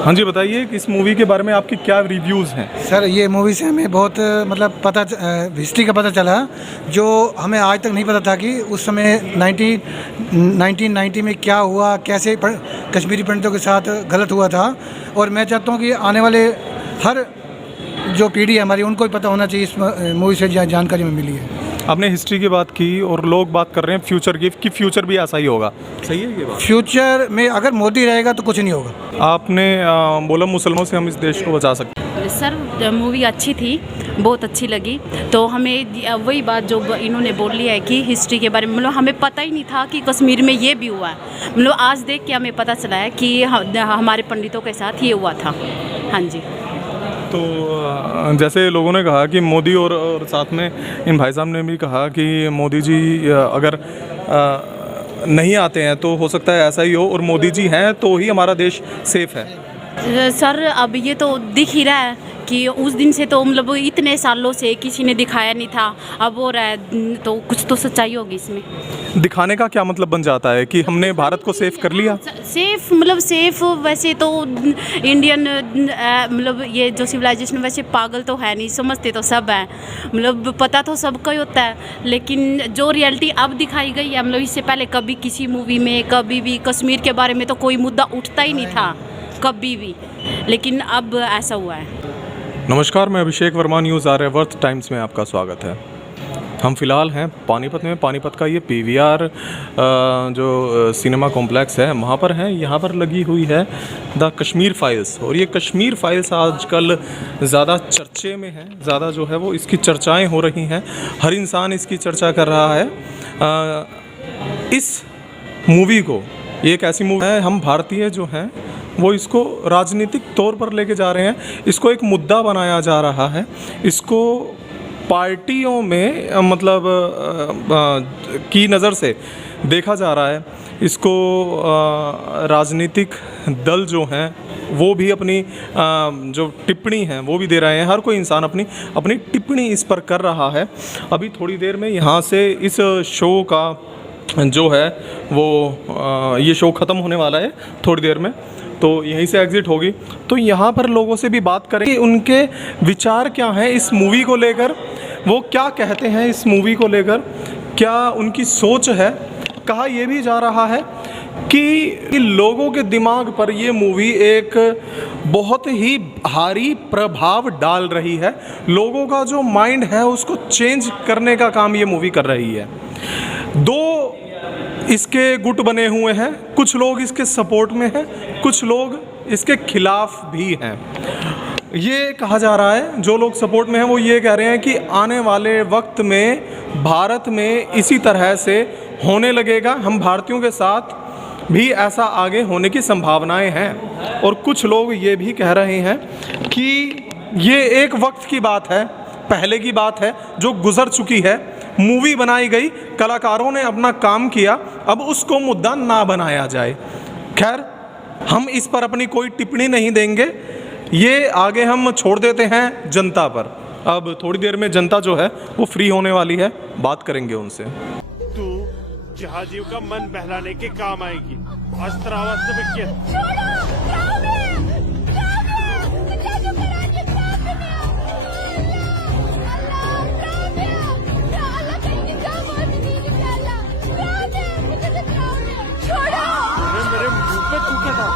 हाँ जी, बताइए कि इस मूवी के बारे में आपके क्या रिव्यूज़ हैं? सर ये मूवी से हमें बहुत पता हिस्ट्री का पता चला जो हमें आज तक नहीं पता था कि उस समय 1990 में क्या हुआ, कैसे कश्मीरी पंडितों के साथ गलत हुआ था। और मैं चाहता हूँ कि आने वाले हर जो पीढ़ी है हमारी उनको भी पता होना चाहिए, इस मूवी से जानकारी में मिली है। आपने हिस्ट्री की बात की और लोग बात कर रहे हैं फ्यूचर की कि फ्यूचर भी ऐसा ही होगा, सही है ये बात? फ्यूचर में अगर मोदी रहेगा तो कुछ नहीं होगा। आपने बोला मुसलमानों से हम इस देश को बचा सकते हैं। सर मूवी अच्छी थी, बहुत अच्छी लगी। तो हमें वही बात जो इन्होंने बोली है कि हिस्ट्री के बारे में, मतलब हमें पता ही नहीं था कि कश्मीर में ये भी हुआ है। मतलब आज देख के हमें पता चला है कि हमारे पंडितों के साथ ये हुआ था। हाँ जी। तो जैसे लोगों ने कहा कि मोदी और साथ में इन भाई साहब ने भी कहा कि मोदी जी अगर नहीं आते हैं तो हो सकता है ऐसा ही हो, और मोदी जी हैं तो ही हमारा देश सेफ है। सर अब ये तो दिख ही रहा है कि उस दिन से तो मतलब इतने सालों से किसी ने दिखाया नहीं था, अब हो रहा है, तो कुछ तो सच्चाई होगी इसमें। दिखाने का क्या मतलब बन जाता है कि हमने भारत को सेफ कर लिया? सेफ मतलब सेफ वैसे तो इंडियन मतलब ये जो सिविलाइजेशन वैसे पागल तो है नहीं, समझते तो सब है, मतलब पता तो सबका ही होता है। लेकिन जो रियलिटी अब दिखाई गई है, मतलब इससे पहले कभी किसी मूवी में कभी भी कश्मीर के बारे में तो कोई मुद्दा उठता ही नहीं था कभी भी, लेकिन अब ऐसा हुआ है। नमस्कार, मैं अभिषेक वर्मा, न्यूज़ आर्यावर्त टाइम्स में आपका स्वागत है। हम फ़िलहाल हैं पानीपत में। पानीपत का ये पीवीआर जो सिनेमा कॉम्प्लेक्स है वहाँ पर हैं। यहाँ पर लगी हुई है द कश्मीर फाइल्स, और ये कश्मीर फाइल्स आजकल ज़्यादा चर्चे में है, ज़्यादा जो है वो इसकी चर्चाएं हो रही हैं, हर इंसान इसकी चर्चा कर रहा है। इस मूवी को, ये एक ऐसी मूवी है, हम भारतीय जो हैं वो इसको राजनीतिक तौर पर लेके जा रहे हैं, इसको एक मुद्दा बनाया जा रहा है, इसको पार्टियों में मतलब की नज़र से देखा जा रहा है, इसको राजनीतिक दल जो हैं वो भी अपनी जो टिप्पणी है वो भी दे रहे हैं, हर कोई इंसान अपनी अपनी टिप्पणी इस पर कर रहा है। अभी थोड़ी देर में यहाँ से इस शो का जो है वो ये शो ख़त्म होने वाला है थोड़ी देर में, तो यहीं से एग्ज़िट होगी। तो यहाँ पर लोगों से भी बात करें कि उनके विचार क्या हैं इस मूवी को लेकर, वो क्या कहते हैं इस मूवी को लेकर, क्या उनकी सोच है। कहा यह भी जा रहा है कि लोगों के दिमाग पर ये मूवी एक बहुत ही भारी प्रभाव डाल रही है, लोगों का जो माइंड है उसको चेंज करने का काम ये मूवी कर रही है। दो इसके गुट बने हुए हैं, कुछ लोग इसके सपोर्ट में हैं, कुछ लोग इसके खिलाफ भी हैं। ये कहा जा रहा है, जो लोग सपोर्ट में हैं वो ये कह रहे हैं कि आने वाले वक्त में भारत में इसी तरह से होने लगेगा, हम भारतीयों के साथ भी ऐसा आगे होने की संभावनाएं हैं। और कुछ लोग ये भी कह रहे हैं कि ये एक वक्त की बात है, पहले की बात है जो गुजर चुकी है, मूवी बनाई गई, कलाकारों ने अपना काम किया, अब उसको मुद्दा ना बनाया जाए। खैर, हम इस पर अपनी कोई टिप्पणी नहीं देंगे, ये आगे हम छोड़ देते हैं जनता पर। अब थोड़ी देर में जनता जो है वो फ्री होने वाली है, बात करेंगे उनसे। तू जहाजीव का मन बहलाने के काम आएगी। अस्त्रावस्त्र में मेरे मुंह पे तू क्या था?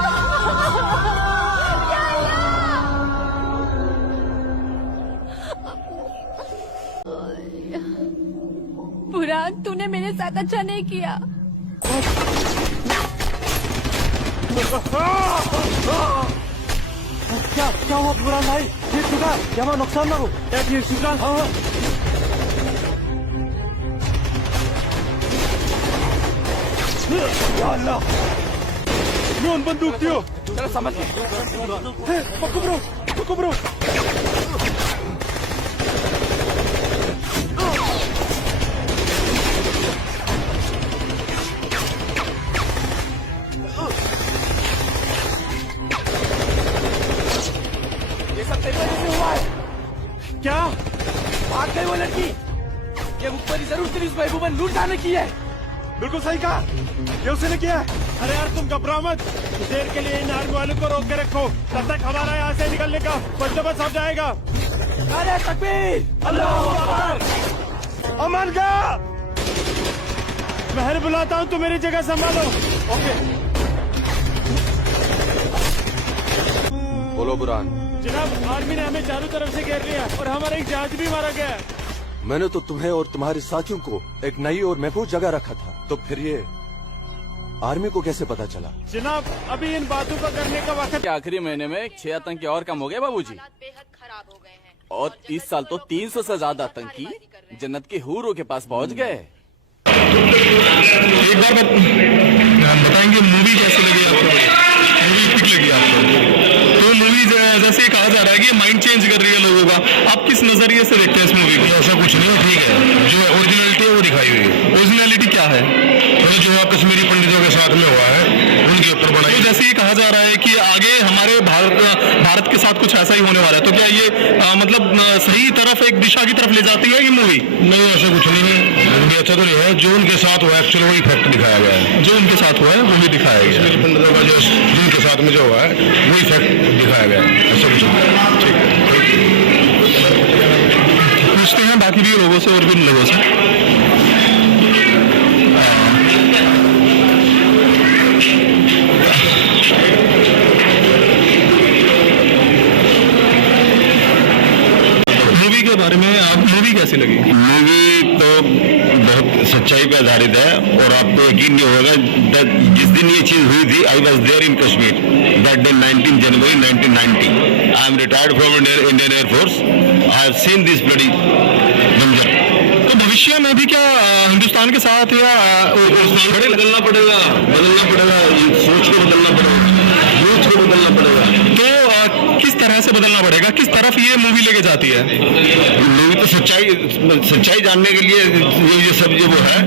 बुरान, तूने मेरे साथ अच्छा नहीं किया। क्या हुआ बुरान भाई? ठीक है, क्या मैं नुकसान ना हो? ठीक है। हाँ या अल्लाह, कौन बंदूक दियो? चलो समझ गए। पक्को ब्रो। ये सब तेरे वजह से हुआ है। क्या भाग गई वो लड़की? ये मुखबरी जरूर तेरी उस महबूबा लूट जाने की है। बिल्कुल सही कहा, ये उसने किया है। अरे यार तुम घबराओ मत, देर के लिए इन आर्मी वालों को रोक के रखो, तब तक हमारा यहाँ से निकलने का बंदोबस्त हो जाएगा। अरे तकबीर, अल्लाहू अकबर, अमन का महर बुलाता हूँ, तुम मेरी जगह संभालो। ओके बोलो बुरहान। जनाब, आर्मी ने हमें चारों तरफ से घेर लिया और हमारा एक जहाज भी मारा गया है। मैंने तो तुम्हें और तुम्हारे साथियों को एक नई और महफूज जगह रखा था, तो फिर ये आर्मी को कैसे पता चला? जनाब, अभी इन बातों का करने का वक्त। आखिरी महीने में 6 आतंकी और कम हो गए बाबूजी, और इस साल तो 300 से ज्यादा आतंकी जन्नत के हूरों के पास पहुंच गए। एक बार बताएंगे मूवी कैसे लगी आपको? मूवी ठीक लगी आपको? तो मूवी जैसे कहा जा रहा है कि माइंड चेंज कर रही है लोगों का, आप किस नजरिए से देखते हैं इस मूवी को? ऐसा कुछ नहीं है, ठीक है, जो ओरिजिनलिटी है वो दिखाई हुई है। ओरिजिनलिटी क्या है? तो जो कश्मीरी पंडितों के साथ में हुआ है उनके ऊपर बनाई। तो जैसे ये कहा जा रहा है कि आगे हमारे भारत के साथ कुछ ऐसा ही होने वाला है, तो क्या ये मतलब सही तरफ, एक दिशा की तरफ ले जाती है ये मूवी? नहीं, ऐसा कुछ नहीं है, अच्छा तो नहीं है। जो उनके साथ हुआ है एक्चुअली वही फैक्ट दिखाया गया है, जो उनके साथ हुआ है वही दिखाया गया है। पंडितों का जो जिनके साथ में जो हुआ है वही फैक्ट दिखाया गया है, ऐसा कुछ नहीं है। ठीक है, पूछते हैं बाकी भी लोगों से और भी लोगों से। मूवी के बारे में आप, मूवी कैसी लगी? मूवी तो बहुत सच्चाई पे आधारित है, और आपको यकीन नहीं होगा जिस दिन ये चीज हुई थी, I was there in Kashmir that day 19 January 1990। I am retired from Indian air force. I have seen this bloody danger. तो भविष्य में भी क्या हिंदुस्तान के साथ या बदलना पड़ेगा, सोच को बदलना पड़ेगा, यूथ को बदलना पड़ेगा। तो किस तरह से बदलना पड़ेगा? किस तरफ ये मूवी लेके जाती है? मूवी तो सच्चाई जानने के लिए ये सब जो वो है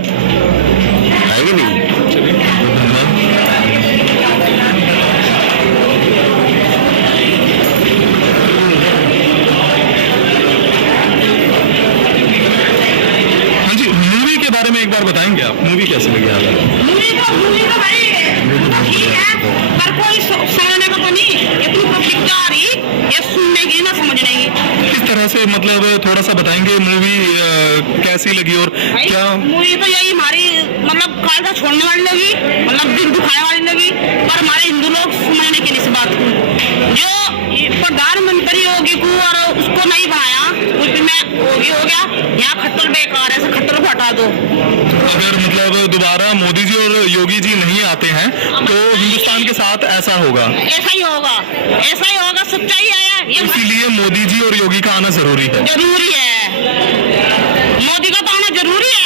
कि नहीं। हाँ जी, मूवी के बारे में एक बार बताएंगे आप, मूवी कैसे लगी आपको? मूवी तो भाई ठीक है, पर कोई समझने को तो नहीं, इतनी पब्लिक आ रही, ये सुनने की ना समझने की। किस तरह से, मतलब थोड़ा सा बताएंगे मूवी कैसी लगी और क्या? मूवी तो यही हमारी मतलब कायदा छोड़ने वाली लगी, मतलब दिल दुखाने वाली लगी, पर हमारे हिंदू लोग समझने के लिए इस बात को, जो प्रधानमंत्री योगी को और उसको नहीं बनाया, उसमें योगी हो गया, यहाँ खट्टर बेकार है, खट्टर को हटा दो। अगर मतलब दोबारा मोदी जी और योगी जी नहीं आते हैं तो हिंदुस्तान के साथ ऐसा होगा? ऐसा ही होगा, ऐसा ही होगा, सच्चाई है ये। इसीलिए मोदी जी और योगी का आना जरूरी है। जरूरी है, मोदी का तो आना जरूरी है।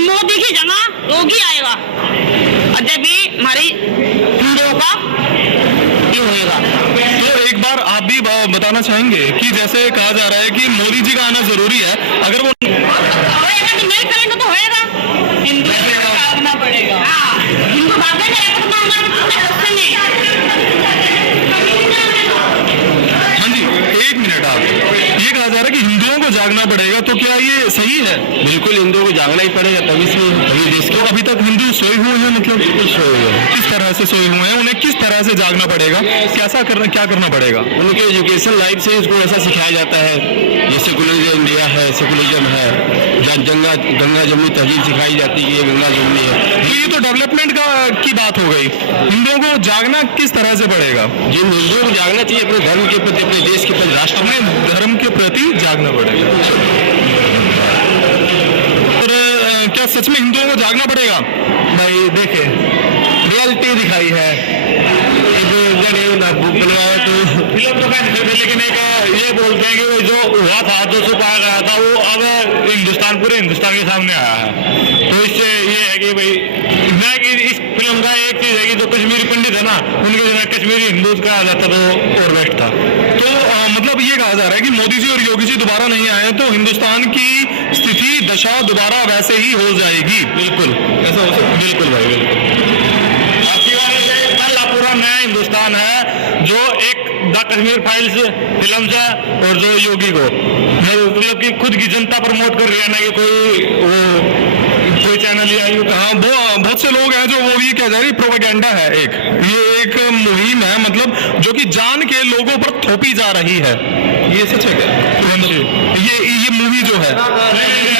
मोदी की जगह योगी आएगा, और जब भी हमारी हिंदुओं का ये होएगा। तो एक बार आप भी बताना चाहेंगे कि जैसे कहा जा रहा है कि मोदी जी का आना जरूरी है, अगर वो होएगा कि नहीं करेंगे तो होएगा, हिंदू भागना पड़ेगा। हिंदू भागेंगे तो हमारे। हाँ जी, एक मिनट, आप ये कहा जा रहा है कि हिंदुओं को जागना पड़ेगा, तो क्या ये सही है? बिल्कुल, हिंदुओं को जागना ही पड़ेगा, तभी देश तो अभी तक हिंदू सोए हुए हैं, मतलब बिल्कुल सोए हुए हैं। किस तरह से सोए हुए हैं? उन्हें किस तरह से जागना पड़ेगा? क्या करना पड़ेगा? उनके एजुकेशन लाइफ से इसको ऐसा सिखाया जाता है, ये सेकुलरिज्म इंडिया है, सेकुलरिज्म है, जहाँ गंगा जमुनी तहजीब सिखाई जाती है, ये गंगा जमुनी है। तो ये तो डेवलपमेंट की बात हो गई। हिंदुओं को जागना किस तरह से पड़ेगा? जिन हिंदुओं को जागना चाहिए अपने धर्म के प्रति, अपने देश के प्रति, राष्ट्र अपने धर्म के प्रति जागना पड़ेगा। और क्या सच में हिंदुओं को जागना पड़ेगा? भाई देखे, रियलिटी दिखाई है, लेकिन एक ये बोलते हैं कि जो हुआ था, जो छुपाया गया था, वो अब हिंदुस्तान, पूरे हिंदुस्तान के सामने आया है। तो इससे ये है कि भाई इस फिल्म का एक चीज है कि जो कश्मीरी पंडित है ना, उनके जो कश्मीरी हिंदू कहा जाता था वो और बेस्ट था। तो मतलब ये कहा जा रहा है कि मोदी जी और योगी जी दोबारा नहीं आए तो हिंदुस्तान की स्थिति, दशा दोबारा वैसे ही हो जाएगी। बिल्कुल ऐसा हो सकता है, बिल्कुल भाई, बिल्कुल। आपकी बात है, पूरा नया हिंदुस्तान है जो एकदम द कश्मीर फाइल्स फिल्म से और जो योगी को मतलब कि खुद की जनता प्रमोट कर रही है ना, कि कोई चैनल या हाँ बहुत से लोग हैं जो वो ये कह जा रही प्रोपेगेंडा है, ये एक मुहिम है, मतलब जो कि जान के लोगों पर थोपी जा रही है। ये सच है क्या? ये मूवी जो है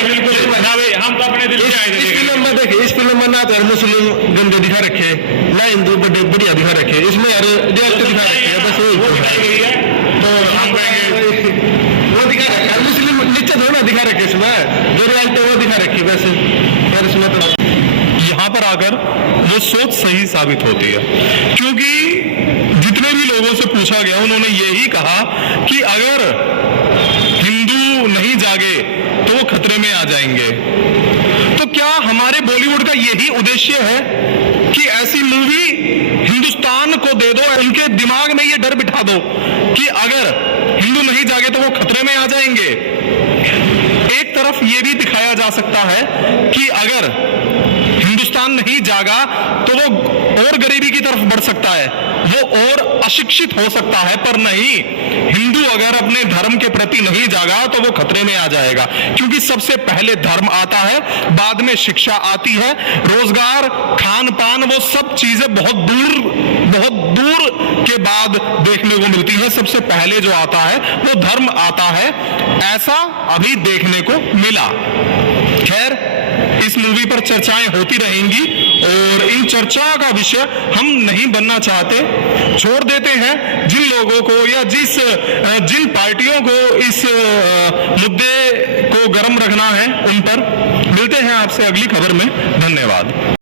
बिल्कुल ना भाई, हम तो अपने दिल से आए थे। इस फिल्म में देखिए, इस फिल्म में ना तो मुस्लिम गंदे दिखा रखे, ना हिंदू बढ़िया दिखा रखे, इसमें रियलिटी दिखा रखे है, बस वही तो हम कहेंगे वो दिखा रखा है, मुस्लिम नीचे थोड़ा दिखा रखे इसमें, जो रियलिटी वो दिखा रखी वैसे यार इसमें तो यहाँ पर आकर वो सोच सही साबित होती है, क्योंकि जितने भी लोगों से पूछा गया उन्होंने यही कहा कि अगर हिंदू नहीं जागे तो वो खतरे में आ जाएंगे। तो क्या हमारे बॉलीवुड का यही उद्देश्य है कि ऐसी मूवी हिंदुस्तान को दे दो, उनके दिमाग में ये डर बिठा दो कि अगर हिंदू नहीं जागे तो वो खतरे में आ जाएंगे? एक तरफ ये भी दिखाया जा सकता है कि अगर हिंदुस्तान नहीं जागा तो वो और गरीबी की तरफ बढ़ सकता है, वो और अशिक्षित हो सकता है, पर नहीं, हिंदू अगर अपने धर्म के प्रति नहीं जागा तो वो खतरे में आ जाएगा, क्योंकि सबसे पहले धर्म आता है, बाद में शिक्षा आती है, रोजगार, खान पान, वो सब चीजें बहुत दूर के बाद देखने को मिलती है, सबसे पहले जो आता है वो धर्म आता है, ऐसा अभी देखने को मिला। खैर, इस मूवी पर चर्चाएं होती रहेंगी और इन चर्चा का विषय हम नहीं बनना चाहते, छोड़ देते हैं जिन लोगों को या जिन पार्टियों को इस मुद्दे को गर्म रखना है उन पर। मिलते हैं आपसे अगली खबर में, धन्यवाद।